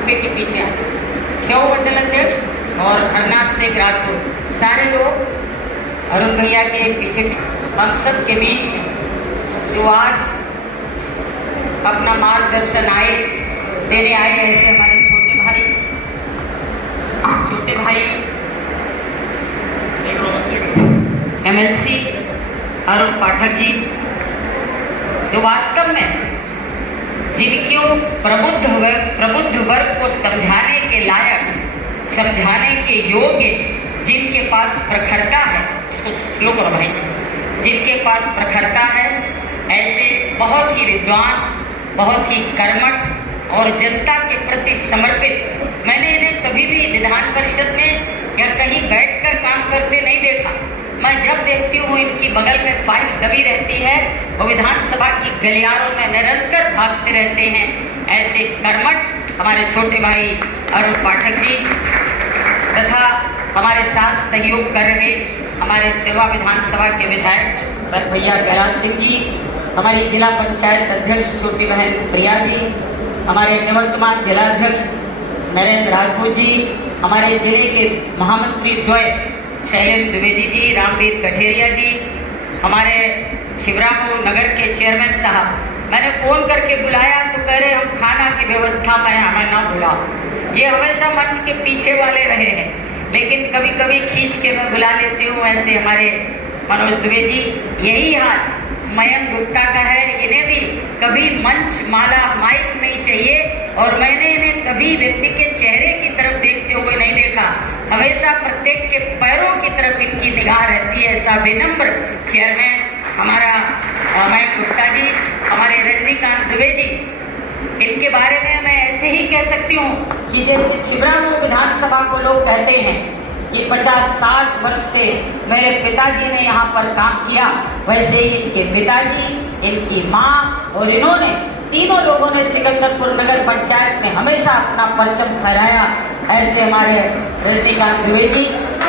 सोफे के पीछे 6 मंडल अध्यक्ष और हरनाथ सिंह राजपूत, सारे लोग अरुण भैया के पीछे हम सब के बीच जो आज अपना मार्गदर्शन देने आए, ऐसे हमारे छोटे भाई MLC अरुण पाठक जी, जो वास्तव में जिनकी प्रबुद्ध वर्ग को समझाने के लायक, समझाने के योग्य, जिनके पास प्रखरता है, इसको स्लो करो भाई, जिनके पास प्रखरता है, ऐसे बहुत ही विद्वान, बहुत ही कर्मठ और जनता के प्रति समर्पित, मैंने इन्हें कभी भी विधान परिषद में या कहीं बैठकर काम करते नहीं देखा। मैं जब देखती हूँ इनकी बगल में फाइल दबी रहती है, वो विधानसभा की गलियारों में निरंतर भागते रहते हैं। ऐसे कर्मठ हमारे छोटे भाई अरुण पाठक जी तथा हमारे साथ सहयोग कर रहे हमारे तिलवा विधानसभा के विधायक भैया कैलाश सिंह जी, हमारी जिला पंचायत अध्यक्ष छोटी बहन प्रिया जी, हमारे निवर्तमान जिला अध्यक्ष नरेंद्र राजपूत जी, हमारे जिले के महामंत्री द्वय शैलेंद्र द्विवेदी जी, रामवीर कठेरिया जी, हमारे छिबरामऊ नगर के चेयरमैन साहब, मैंने फ़ोन करके बुलाया तो कह रहे हम खाना की व्यवस्था में हमें ना बुलाओ। ये हमेशा मंच के पीछे वाले रहे हैं, लेकिन कभी कभी खींच के मैं बुला लेती हूँ। ऐसे हमारे मनोज दुबे जी, यही हाल मयंक गुप्ता का है, इन्हें भी कभी मंच माला माइक नहीं चाहिए और मैंने इन्हें कभी व्यक्ति के चेहरे की तरफ देखते हुए नहीं देखा, हमेशा प्रत्येक के पैरों की तरफ इनकी निगाह रहती है। ऐसा विनम्र चेयरमैन हमारा मयंक गुप्ता जी, हमारे रजनीकांत दुबे जी, इनके बारे में मैं ऐसे ही कह सकती हूँ कि जैसे छिबरामऊ विधानसभा को लोग कहते हैं कि 50-60 वर्ष से मेरे पिताजी ने यहाँ पर काम किया, वैसे ही इनके पिताजी, इनकी माँ और इन्होंने तीनों लोगों ने सिकंदरपुर नगर पंचायत में हमेशा अपना परचम फहराया। ऐसे हमारे रजनीकांत दुबे जी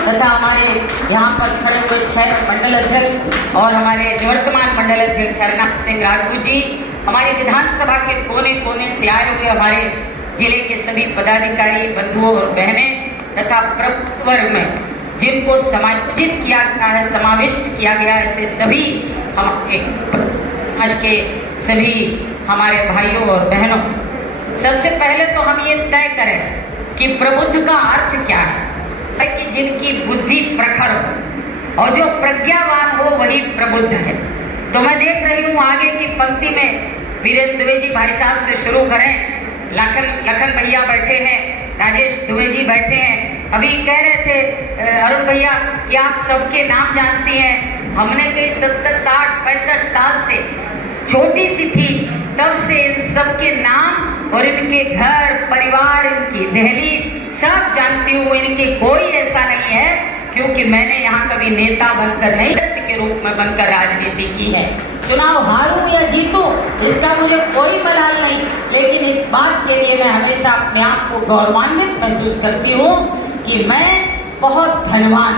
तथा हमारे यहाँ पर खड़े हुए 6 मंडल अध्यक्ष और हमारे निवर्तमान मंडल अध्यक्ष हरनाथ सिंह राजपूत जी, हमारी विधानसभा के कोने कोने से आए हुए हमारे जिले के सभी पदाधिकारी, बंधुओं और बहनें तथा प्रबुद्ध वर्ग में जिनको समायोजित किया गया है, समाविष्ट किया गया है, ऐसे सभी हमारे समाज के सभी हमारे भाइयों और बहनों, सबसे पहले तो हम ये तय करें कि प्रबुद्ध का अर्थ क्या है, कि जिनकी बुद्धि प्रखर हो और जो प्रज्ञावान हो वही प्रबुद्ध है। तो मैं देख रही हूँ आगे की पंक्ति में वीरेंद्र दुबे जी भाई साहब से शुरू करें, लखन भैया बैठे हैं, राजेश दुबे जी बैठे हैं। अभी कह रहे थे अरुण भैया कि आप सबके नाम जानती हैं, हमने कई 70, 60, 65 साल से छोटी सी थी तब से इन सबके नाम और इनके घर परिवार, इनकी दहलीज सब जानती हूँ। इनके कोई ऐसा नहीं है क्योंकि मैंने यहाँ कभी नेता बनकर नहीं, के रूप में बनकर राजनीति की है। चुनाव हारूं या जीतूं इसका मुझे कोई मलाल नहीं, लेकिन इस बात के लिए मैं हमेशा अपने आप को गौरवान्वित महसूस करती हूँ कि मैं बहुत धनवान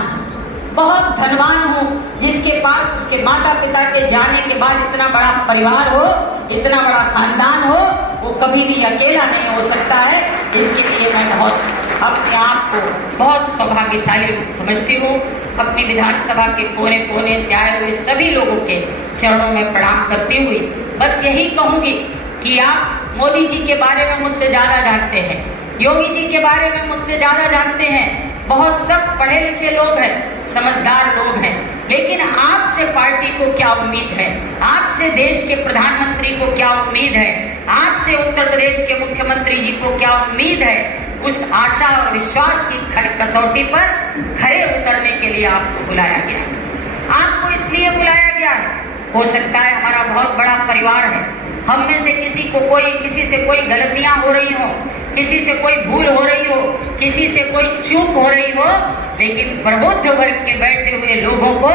हूँ, जिसके पास उसके माता पिता के जाने के बाद इतना बड़ा परिवार हो, इतना बड़ा खानदान हो, वो कभी भी अकेला नहीं हो सकता है। इसके लिए मैं अपने आप को बहुत सौभाग्यशाली समझती हूँ। अपनी विधानसभा के कोने कोने से आए हुए सभी लोगों के चरणों में प्रणाम करती हुई बस यही कहूँगी कि आप मोदी जी के बारे में मुझसे ज़्यादा जानते हैं, योगी जी के बारे में मुझसे ज़्यादा जानते हैं, बहुत सब पढ़े लिखे लोग हैं, समझदार लोग हैं, लेकिन आपसे पार्टी को क्या उम्मीद है, आपसे देश के प्रधानमंत्री को क्या उम्मीद है, आपसे उत्तर प्रदेश के मुख्यमंत्री जी को क्या उम्मीद है, उस आशा और विश्वास की कसौटी पर खरे उतरने के लिए आपको बुलाया गया है। आपको इसलिए बुलाया गया है, हो सकता है हमारा बहुत बड़ा परिवार है, हम में से किसी से कोई गलतियां हो रही हो, किसी से कोई भूल हो रही हो, किसी से कोई चूक हो रही हो, लेकिन प्रबुद्ध वर्ग के बैठे हुए लोगों को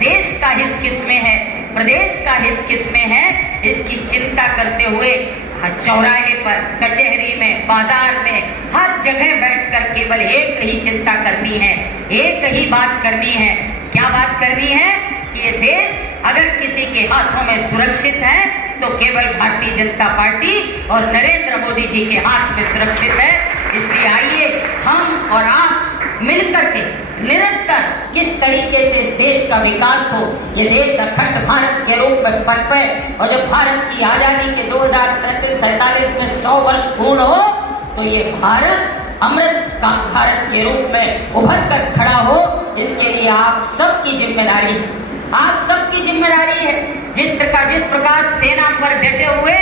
देश का हित किसमें है, प्रदेश का हित किसमें है, इसकी चिंता करते हुए चौराहे पर, कचहरी में, बाजार में, हर जगह बैठकर केवल एक ही चिंता करनी है, एक ही बात करनी है। क्या बात करनी है कि ये देश अगर किसी के हाथों में सुरक्षित है तो केवल भारतीय जनता पार्टी और नरेंद्र मोदी जी के हाथ में सुरक्षित है। इसलिए आइए हम और आप मिलकर के निरंतर किस तरीके से इस देश का विकास हो, ये देश अखंड भारत के रूप में पनपे और जब भारत की आजादी के 2047 में 100 वर्ष पूर्ण हो तो ये भारत अमृत का भारत के रूप में उभर कर खड़ा हो। इसके लिए आप सबकी जिम्मेदारी है, आप सबकी जिम्मेदारी है। जिस प्रकार सेना पर डटे हुए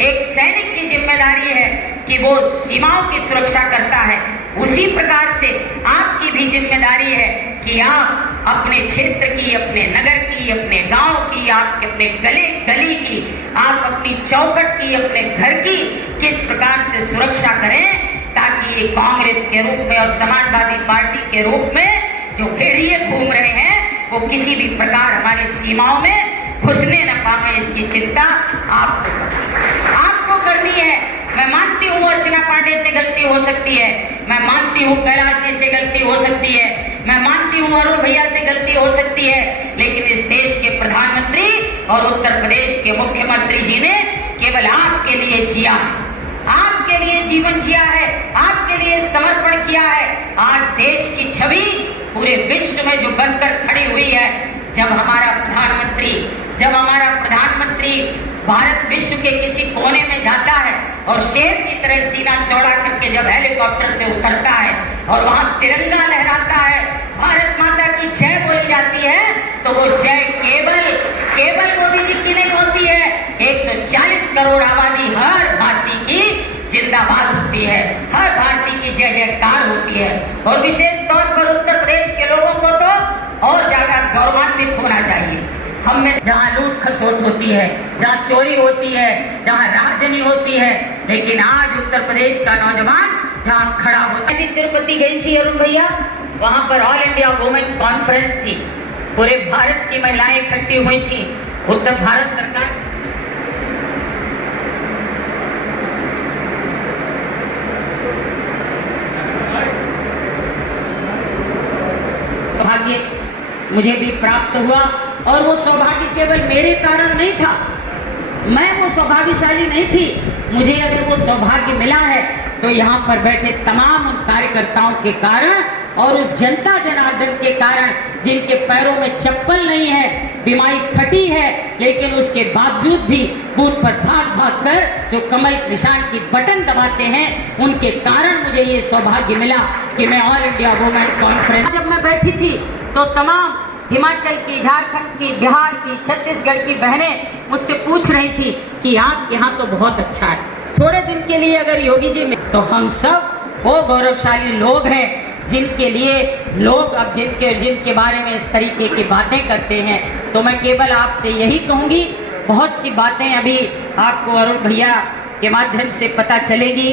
एक सैनिक की जिम्मेदारी है कि वो सीमाओं की सुरक्षा करता है, उसी प्रकार से आपकी भी जिम्मेदारी है कि आप अपने क्षेत्र की, अपने नगर की, अपने गांव की, आपके अपने गली की, आप अपनी चौखट की, अपने घर की किस प्रकार से सुरक्षा करें ताकि ये कांग्रेस के रूप में और समाजवादी पार्टी के रूप में जो भेड़िए घूम रहे हैं वो किसी भी प्रकार हमारी सीमाओं में घुसने न पाए, इसकी चिंता आपको करनी है। मैं मानती हूँ अर्चना पांडे से गलती हो सकती है, मैं मानती हूँ कैलाश जी से गलती हो सकती है, मैं मानती हूँ अरुण भैया से गलती हो सकती है, लेकिन इस देश के प्रधानमंत्री और उत्तर प्रदेश के मुख्यमंत्री जी ने केवल आपके लिए जिया है, आपके लिए जीवन जिया है, आपके लिए समर्पण किया है। आज देश की छवि पूरे विश्व में जो बनकर खड़ी हुई है, जब हमारा प्रधानमंत्री भारत विश्व के किसी कोने में जाता है और शेर की तरह सीना चौड़ा करके जब हेलीकॉप्टर से उतरता है और वहां तिरंगा लहराता है, भारत माता की जय बोली जाती है, तो वो जय केवल मोदी जी की नहीं होती है, 140 करोड़ आबादी हर भारतीय की जिंदाबाद होती है, हर भारतीय की जय जयकार होती है। और विशेष तौर पर उत्तर प्रदेश के लोगों को तो और ज्यादा गौरवान्वित होना चाहिए। हम में जहाँ लूट खसोट होती है, जहाँ चोरी होती है, जहाँ राजधानी होती है, लेकिन आज उत्तर प्रदेश का नौजवान जहाँ खड़ा होता है। तिरुपति गई थी अरुण भैया, वहाँ पर ऑल इंडिया वुमेन कॉन्फ्रेंस थी, पूरे भारत की महिलाएं इकट्ठी हुई थी। उत्तर भारत सरकार सौभाग्य मुझे भी प्राप्त हुआ और वो सौभाग्य केवल मेरे कारण नहीं था, मैं वो सौभाग्यशाली नहीं थी, मुझे अगर वो सौभाग्य मिला है तो यहाँ पर बैठे तमाम उन कार्यकर्ताओं के कारण और उस जनता जनार्दन के कारण जिनके पैरों में चप्पल नहीं है, बीमारी फटी है, लेकिन उसके बावजूद भी बूथ पर भाग कर जो कमल निशान की बटन दबाते हैं, उनके कारण मुझे ये सौभाग्य मिला कि मैं ऑल इंडिया वुमेन कॉन्फ्रेंस जब मैं बैठी थी तो तमाम हिमाचल की, झारखंड की, बिहार की, छत्तीसगढ़ की बहनें मुझसे पूछ रही थी कि आप यहाँ तो बहुत अच्छा है, थोड़े दिन के लिए अगर योगी जी में, तो हम सब वो गौरवशाली लोग हैं जिनके लिए लोग अब जिनके बारे में इस तरीके की बातें करते हैं। तो मैं केवल आपसे यही कहूँगी, बहुत सी बातें अभी आपको अरुण भैया के माध्यम से पता चलेगी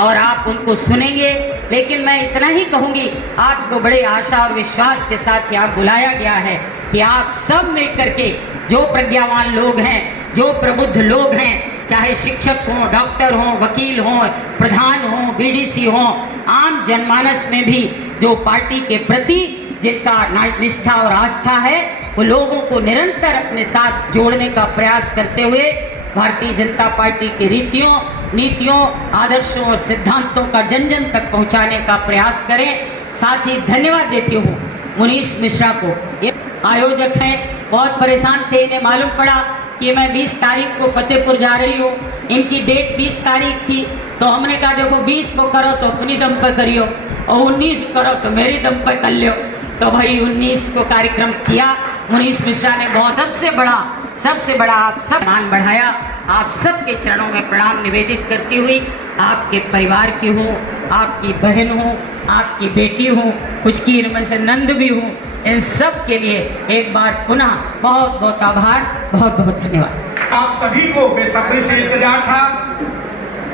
और आप उनको सुनेंगे, लेकिन मैं इतना ही कहूँगी, आपको बड़े आशा और विश्वास के साथ यहाँ बुलाया गया है कि आप सब मिलकर के जो प्रज्ञावान लोग हैं, जो प्रबुद्ध लोग हैं, चाहे शिक्षक हों, डॉक्टर हों, वकील हों, प्रधान हों, बीडीसी हों, आम जनमानस में भी जो पार्टी के प्रति जिनका निष्ठा और आस्था है, वो लोगों को निरंतर अपने साथ जोड़ने का प्रयास करते हुए भारतीय जनता पार्टी की रीतियों, नीतियों, आदर्शों और सिद्धांतों का जन जन तक पहुंचाने का प्रयास करें। साथ ही धन्यवाद देती हूँ मुनीश मिश्रा को, ये आयोजक हैं, बहुत परेशान थे, इन्हें मालूम पड़ा कि मैं 20 तारीख को फतेहपुर जा रही हूँ, इनकी डेट 20 तारीख थी, तो हमने कहा देखो 20 को करो तो अपनी दम पर करियो और 19 करो तो मेरी दम पर कर लियो। तो भाई 19 को कार्यक्रम किया, मुनीश मिश्रा ने बहुत सबसे बड़ा आप सब मान बढ़ाया। आप सबके चरणों में प्रणाम निवेदित करती हुई, आपके परिवार की हूँ, आपकी बहन हूँ, आपकी बेटी हूँ, कुछ की इनमें से नंद भी हूँ, इन सब के लिए एक बार पुनः बहुत बहुत आभार, बहुत बहुत धन्यवाद। आप सभी को बेसब्री से इंतजार था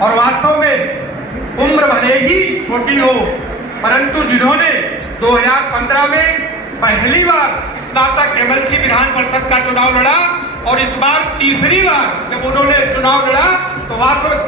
और वास्तव में उम्र भले ही छोटी हो, परंतु जिन्होंने 2015 में पहली बार स्नातक एमएलसी विधान परिषद का चुनाव लड़ा और इस बार तीसरी बार जब उन्होंने चुनाव लड़ा तो वास्तव में